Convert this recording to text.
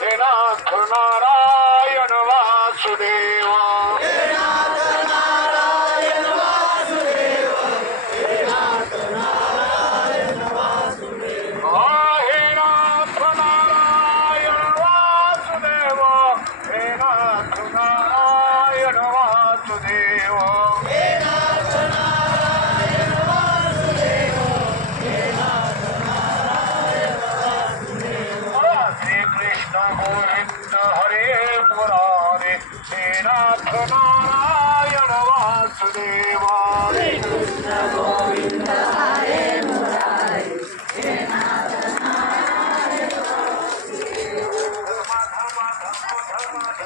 હે નાથ નારાયણ વાસુદેવ નારાયણ વાસુદેવ গোবিন্দ হরে পুরারে শ্রীনাথ নারায়ণ।